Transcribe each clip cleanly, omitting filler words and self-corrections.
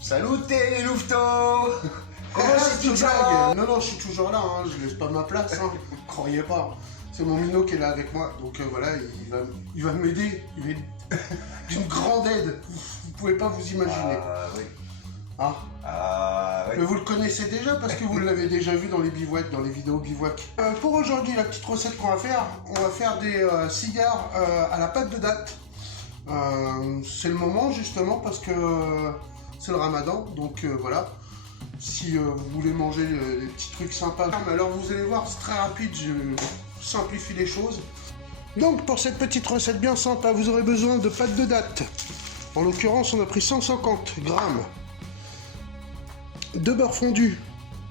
Salutez les louveteaux. Comment c'est tout ça? Non, je suis toujours là, hein, je laisse pas ma place, hein. Croyez pas. C'est mon minot qui est là avec moi, donc voilà, il va m'aider, il est d'une grande aide, vous pouvez pas vous imaginer. Ah oui. Hein? Ah oui. Mais vous le connaissez déjà parce que vous l'avez déjà vu dans les bivouacs, dans les vidéos bivouac. Pour aujourd'hui, la petite recette qu'on va faire, on va faire des cigares à la pâte de date. C'est le moment justement parce que c'est le ramadan, donc voilà. Si vous voulez manger des petits trucs sympas, alors vous allez voir, c'est très rapide, je simplifie les choses. Donc pour cette petite recette bien sympa, vous aurez besoin de pâte de date. En l'occurrence, on a pris 150 grammes. De beurre fondu.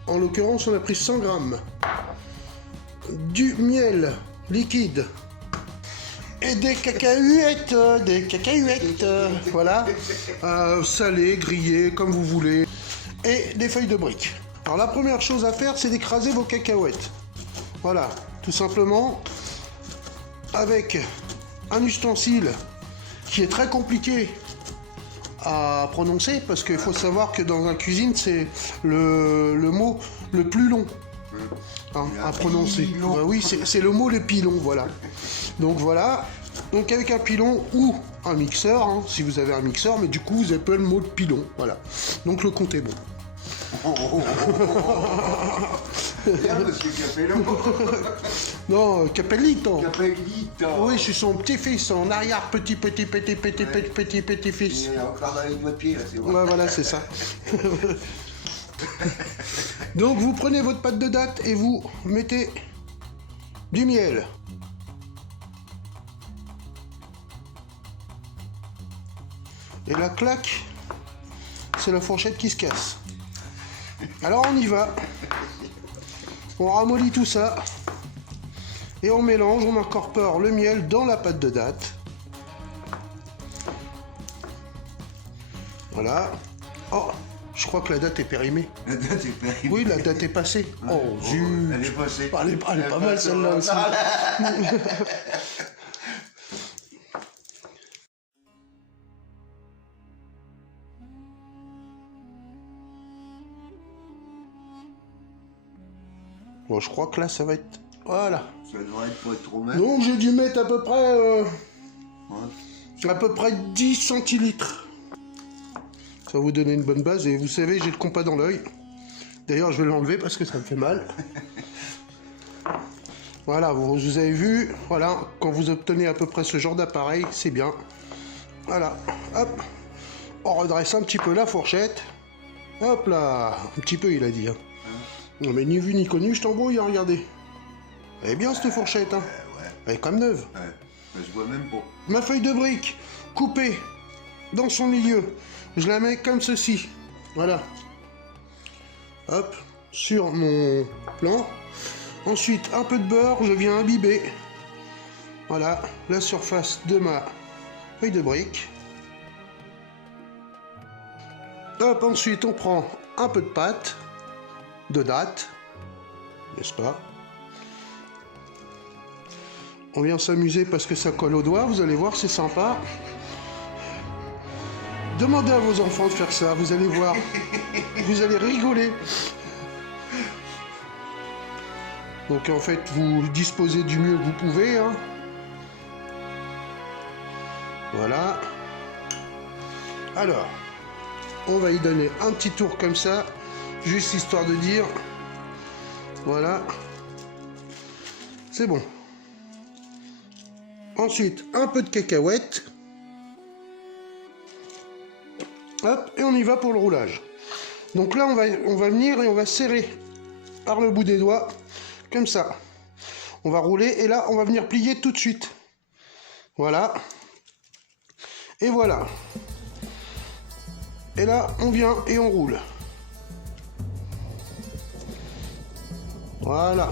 En l'occurrence, on a pris 100 grammes. Du miel liquide. Et des cacahuètes, voilà. Salé, grillé, comme vous voulez. Et des feuilles de briques. Alors la première chose à faire, c'est d'écraser vos cacahuètes. Voilà, tout simplement. Avec un ustensile qui est très compliqué à prononcer, parce qu'il faut savoir que dans la cuisine, c'est le mot le plus long à prononcer. Oui, c'est le mot le pilon, voilà. Donc voilà, donc avec un pilon ou un mixeur, hein, si vous avez un mixeur, mais du coup vous avez pas le mot de pilon, voilà. Donc le compte est bon. Bien, monsieur Capello. Non, Capellito. Capellito. Oui, je suis son petit-fils, son petit-fils. Il est encore dans les doigts de pied, là, c'est vrai. Ouais, voilà, c'est ça. Donc, vous prenez votre pâte de date et vous mettez du miel. Et la claque, c'est la fourchette qui se casse. Alors, on y va. On ramollit tout ça. Et on mélange, on incorpore le miel dans la pâte de date. Voilà. Oh, je crois que la date est périmée. La date est périmée. Oui, la date est passée. Oh, zut. Elle est passée. Elle est pas mal celle-là aussi. Bon, je crois que là, ça va être... Voilà. Ça devrait être pas trop mal. Donc, j'ai dû mettre à peu près 10 centilitres. Ça va vous donner une bonne base. Et vous savez, j'ai le compas dans l'œil. D'ailleurs, je vais l'enlever parce que ça me fait mal. Voilà, vous avez vu. Voilà, quand vous obtenez à peu près ce genre d'appareil, c'est bien. Voilà, hop. On redresse un petit peu la fourchette. Hop là. Un petit peu, il a dit. Hein. Non, mais ni vu ni connu, je t'embrouille, hein, regardez. Elle est bien cette fourchette, hein. Ouais. Elle est comme neuve. Ouais. Mais je vois même pas. Ma feuille de brique, coupée dans son milieu, je la mets comme ceci. Voilà. Hop, sur mon plan. Ensuite, un peu de beurre, je viens imbiber. Voilà, la surface de ma feuille de brique. Hop, ensuite, on prend un peu de pâte, de date, n'est-ce pas? On vient s'amuser parce que ça colle aux doigts, vous allez voir, c'est sympa. Demandez à vos enfants de faire ça, vous allez voir. Vous allez rigoler. Donc en fait, vous disposez du mieux que vous pouvez. Hein. Voilà. Alors, on va y donner un petit tour comme ça, juste histoire de dire. Voilà. C'est bon. Ensuite, un peu de cacahuètes. Hop, et on y va pour le roulage. Donc là, on va venir et on va serrer par le bout des doigts, comme ça. On va rouler et là, on va venir plier tout de suite. Voilà. Et voilà. Et là, on vient et on roule. Voilà.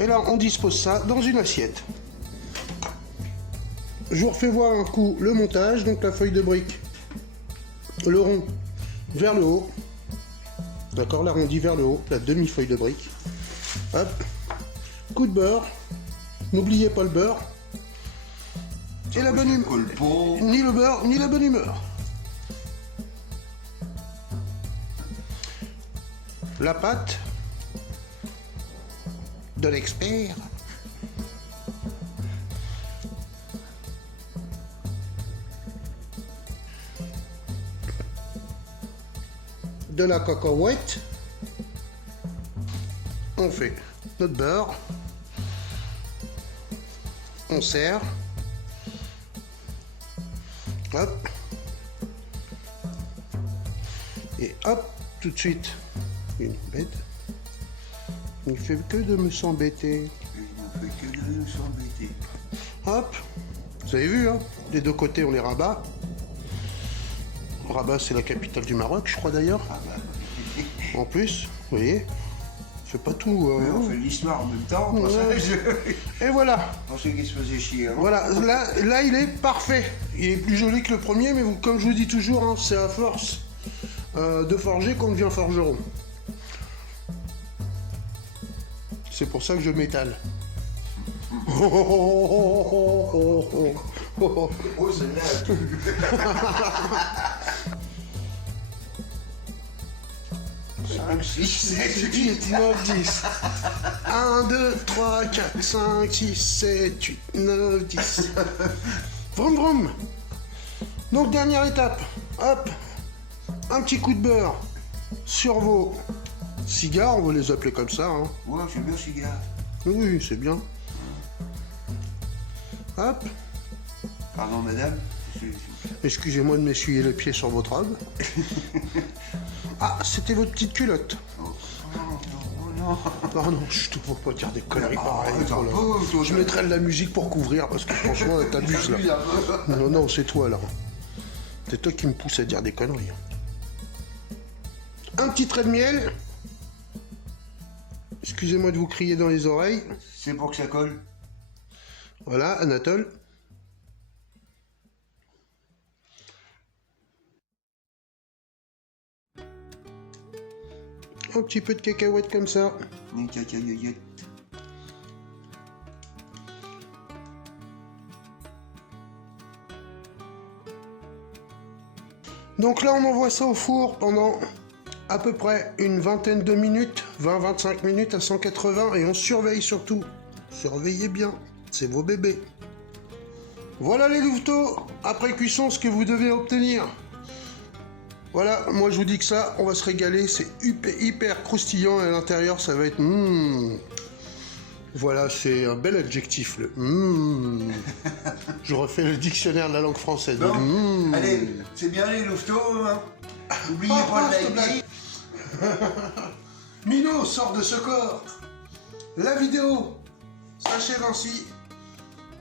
Et là, on dispose ça dans une assiette. Je vous refais voir un coup le montage, donc la feuille de brique, le rond vers le haut, d'accord, l'arrondi vers le haut, la demi-feuille de brique, hop, coup de beurre, n'oubliez pas le beurre, et la bonne humeur, ni le beurre, ni la bonne humeur. la pâte de l'expert. De la cacahuète. On fait notre beurre. On serre. Hop. Et hop, tout de suite, une bête. Il fait que de me s'embêter. Il ne fait que de nous s'embêter. Hop. Vous avez vu, hein? Des deux côtés, on les rabat. Rabat, c'est la capitale du Maroc, je crois d'ailleurs. Ah bah, En plus, vous voyez, je fais pas tout. ouais, on fait l'histoire en même temps. Pour ça, Et voilà. pour ceux qui se faisaient chier. Hein. Voilà, là, il est parfait. Il est plus joli que le premier, mais comme je vous dis toujours, hein, c'est à force de forger qu'on devient forgeron. C'est pour ça que je m'étale. Oh, c'est là. 5, 6, 7, 8. 9, 10. 1, 2, 3, 4, 5, 6, 7, 8, 9, 10. Vroom vroom. Donc dernière étape. Hop. Un petit coup de beurre sur vos cigares, on va les appeler comme ça. Hein. Ouais, c'est bien cigare. Oui, c'est bien. Hop. Pardon, madame. Excusez-moi de m'essuyer les pieds sur votre robe. Ah, c'était votre petite culotte. Oh non. Ah non, je te vois pas dire des conneries pareilles. attends, Voilà. toi, Je mettrais de la musique pour couvrir parce que franchement, là, t'abuses là. Non, non, c'est toi là. C'est toi qui me pousse à dire des conneries. Un petit trait de miel. Excusez-moi de vous crier dans les oreilles. C'est pour que ça colle. Voilà, Anatole. Un petit peu de cacahuètes comme ça. Une cacahuète. Donc là, on envoie ça au four pendant à peu près une vingtaine de minutes, 20-25 minutes à 180, et on surveille surtout. Surveillez bien, c'est vos bébés. Voilà les louveteaux, après cuisson, ce que vous devez obtenir. Voilà, moi je vous dis que ça, on va se régaler, c'est hyper croustillant, et à l'intérieur, ça va être... Voilà, c'est un bel adjectif, le Je refais le dictionnaire de la langue française. Bon, allez, c'est bien les louveteaux, hein. N'oubliez pas de liker. Mino sort de ce corps. La vidéo s'achève ainsi.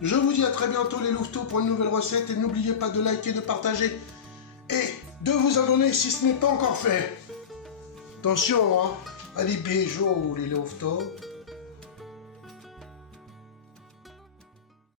Je vous dis à très bientôt les louveteaux pour une nouvelle recette et n'oubliez pas de liker, de partager et de vous abonner si ce n'est pas encore fait. Attention, hein, à les bijoux les louveteaux.